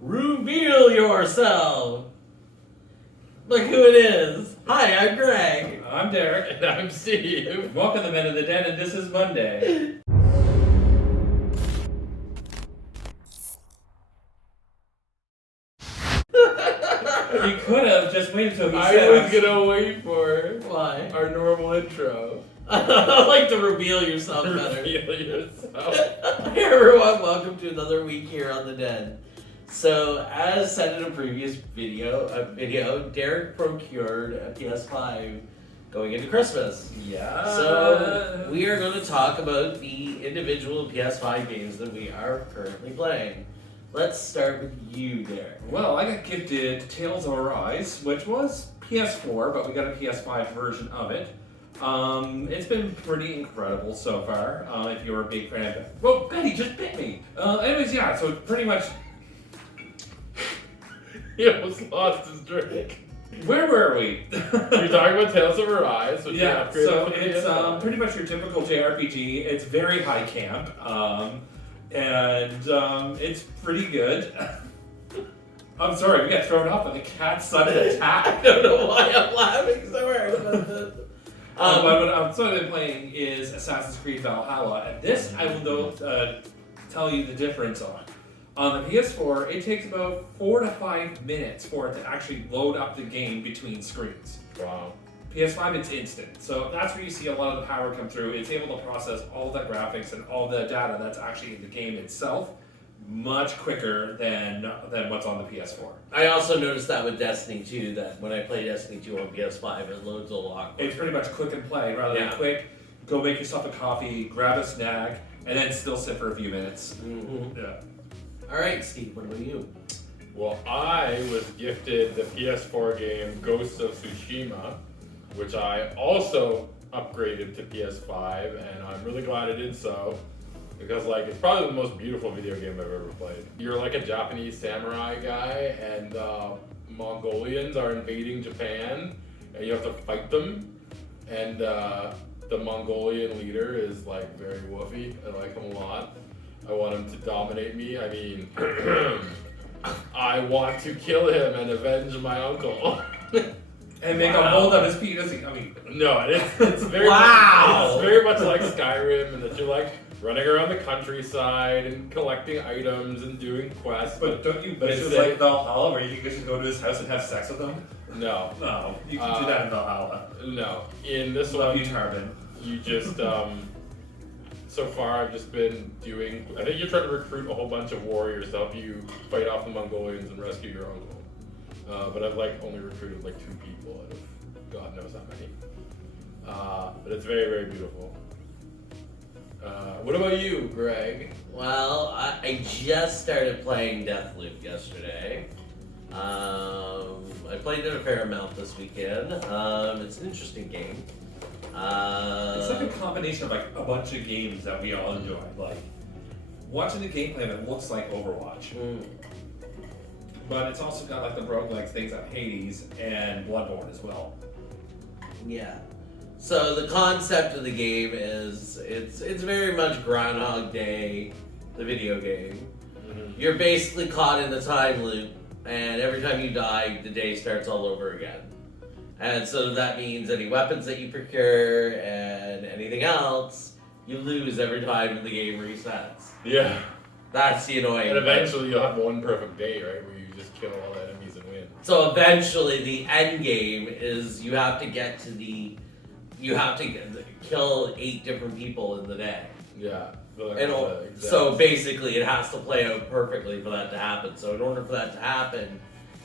Reveal yourself! Look who it is! Hi, I'm Greg. I'm Derek. And I'm Steve. Welcome to Men of the Dead, and this is Monday. You could have just waited until he I said was gonna wait for Why? our normal intro. I like to reveal yourself better. Reveal yourself. Hey everyone, welcome to another week here on The Dead. So, as said in a previous video, Derek procured a PS5 going into Christmas. Yeah. So, we are going to talk about the individual PS5 games that we are currently playing. Let's start with you, Derek. Well, I got gifted Tales of Arise, which was PS4, but we got a PS5 version of it. It's been pretty incredible so far. If you're a big fan of it. Whoa, Betty just bit me. Anyways, yeah, so pretty much. He almost lost his drink. Where were we? You're talking about Tales of Arise, which Yeah, upgraded so for the it's PS5. pretty much your typical JRPG. It's very high camp, and it's pretty good. I'm sorry, we got thrown off by the cat's sudden I attack. don't know why I'm laughing so hard about this. But what I've sort of been playing is Assassin's Creed Valhalla, and this I will tell you the difference on. On the PS4, it takes about 4 to 5 minutes for it to actually load up the game between screens. Wow. PS5, it's instant. So that's where you see a lot of the power come through. It's able to process all the graphics and all the data that's actually in the game itself much quicker than what's on the PS4. I also noticed that with Destiny 2, that when I play Destiny 2 on PS5, it loads a lot quicker. It's pretty much click and play rather than quick, go make yourself a coffee, grab a snack, and then still sit for a few minutes. Mm-hmm. Yeah. Alright, Steve, what about you? Well, I was gifted the PS4 game Ghost of Tsushima, which I also upgraded to PS5, and I'm really glad I did so. Because, like, it's probably the most beautiful video game I've ever played. You're like a Japanese samurai guy, and Mongolians are invading Japan, and you have to fight them. And the Mongolian leader is, like, very woofy. I like him a lot. I want him to dominate me. I mean, I want to kill him and avenge my uncle. And make a mold of his penis. I mean, no, it's very Wow. it's very much like Skyrim, and that you're like running around the countryside and collecting items and doing quests. but don't you wish it was instead- like Valhalla where you could just go to his house and have sex with him? No, No, you can do that in Valhalla. no. In this Love one, you, Tarvin. you just so far I've just been doing. I think you're trying to recruit a whole bunch of warriors to help you fight off the Mongolians and rescue your uncle. But I've like only recruited like 2 people out of God knows how many. But it's very, very beautiful. What about you, Greg? Well, I just started playing Deathloop yesterday. I played it a fair amount this weekend. It's an interesting game. It's like a combination of like a bunch of games that we all enjoy. Like watching the gameplay of it looks like Overwatch, but it's also got like the roguelike things like Hades and Bloodborne as well. Yeah. So the concept of the game is it's very much Groundhog Day, the video game. Mm-hmm. You're basically caught in the time loop, and every time you die, the day starts all over again. And so that means any weapons that you procure and anything else, you lose every time the game resets. Yeah. That's the annoying And part. eventually you'll have one perfect day, right, where you just kill all the enemies and win. So eventually, the end game is you have to kill 8 different people in the day. Yeah. So basically, it has to play out perfectly for that to happen. So in order for that to happen,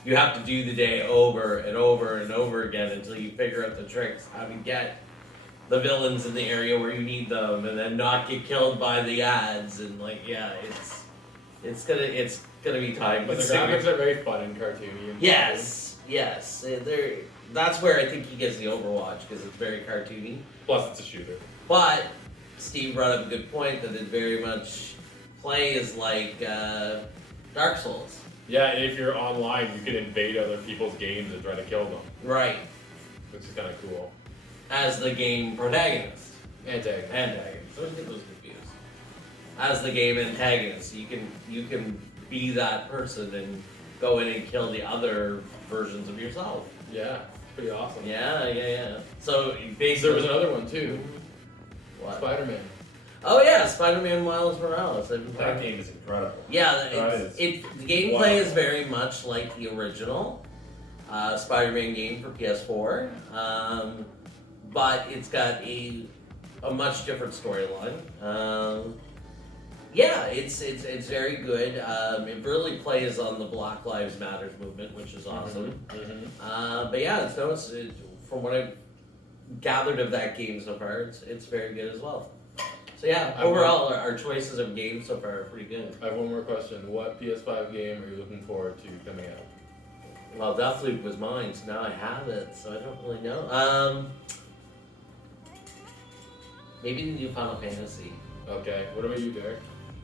you have to do the day over and over and over again until you figure out the tricks, how to get the villains in the area where you need them, and then not get killed by the ads. And it's gonna be time But the consuming. graphics are very fun and cartoony. And Yes. That's where I think he gets the Overwatch, because it's very cartoony. Plus, it's a shooter. But Steve brought up a good point that it very much plays like Dark Souls. Yeah, and if you're online, you can invade other people's games and try to kill them, Right. which is kind of cool. As the game protagonist. Antagonist. Antagonist. Don't get those confused. As the game antagonist, you can be that person and go in and kill the other versions of yourself. Yeah, pretty awesome. Yeah. So basically, There was another one too. What? Spider-Man. Oh yeah, Spider-Man Miles Morales. I've been That playing. game is incredible. Yeah, That the gameplay is very much like the original Spider-Man game for PS4, but it's got a much different storyline. Yeah, it's very good. It really plays on the Black Lives Matter movement, which is awesome. But yeah, from what I've gathered of that game so far, it's very good as well. So yeah, overall, our choices of games so far are pretty good. I have one more question. What PS5 game are you looking forward to coming out? Well, Deathloop was mine, so now I have it, so I don't really know. Maybe the new Final Fantasy. Okay, what about you, Derek?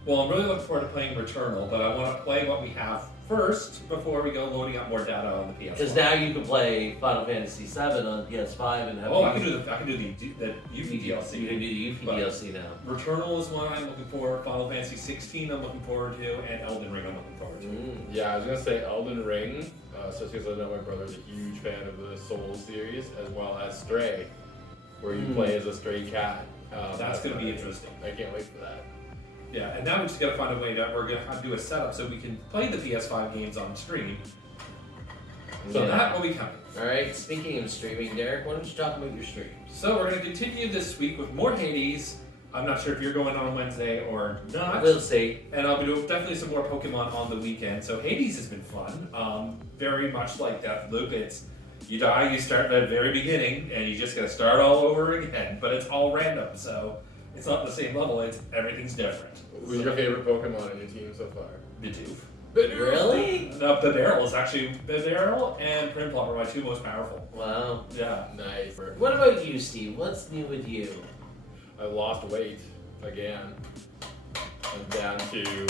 Well, I'm really looking forward to playing Returnal, but I want to play what we have first before we go loading up more data on the PS4. Because now you can play Final Fantasy VII on PS5 and have. Oh, I can do the Yuffie DLC. You can do the Yuffie But- DLC now. Returnal is one I'm looking for. Final Fantasy 16 I'm looking forward to, and Elden Ring I'm looking forward to. Yeah, I was gonna say Elden Ring, especially because I know my brother's a huge fan of the Souls series, as well as Stray, where you play as a stray cat. That's gonna be interesting. I can't wait for that. Yeah, and now we just gotta find a way that we're gonna have to do a setup so we can play the PS5 games on stream. So that will be coming. Alright, speaking of streaming, Derek, why don't you talk about your stream? So we're gonna continue this week with more Hades. I'm not sure if you're going on Wednesday or not. We'll see. And I'll be doing definitely some more Pokemon on the weekend. So Hades has been fun. Very much like Deathloop. It's you die, you start at the very beginning, and you just gotta start all over again. But it's all random, so it's not the same level. Everything's different. Who's your favorite Pokemon in your team so far? Bidoof. Really? No, Bibarel is actually Bibarel and Primplop are my two most powerful. Wow. Yeah. Nice. What about you, Steve? What's new with you? I lost weight again. I'm down to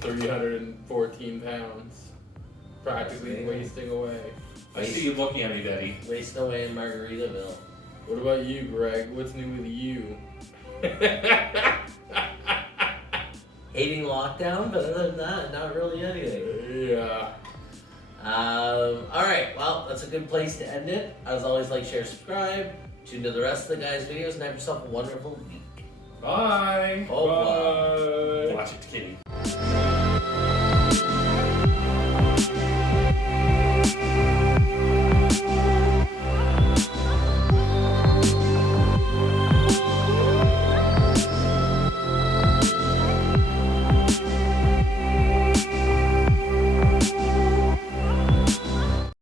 314 pounds. Practically wasting away. I see you looking at me, Betty. Wasting away in Margaritaville. What about you, Greg? What's new with you? Hating lockdown, but other than that, not really anything. Yeah. Alright, well, that's a good place to end it. As always, like, share, subscribe. Tune to the rest of the guys' videos and have yourself a wonderful week. Bye. Au revoir. Bye. Watch it, kitty.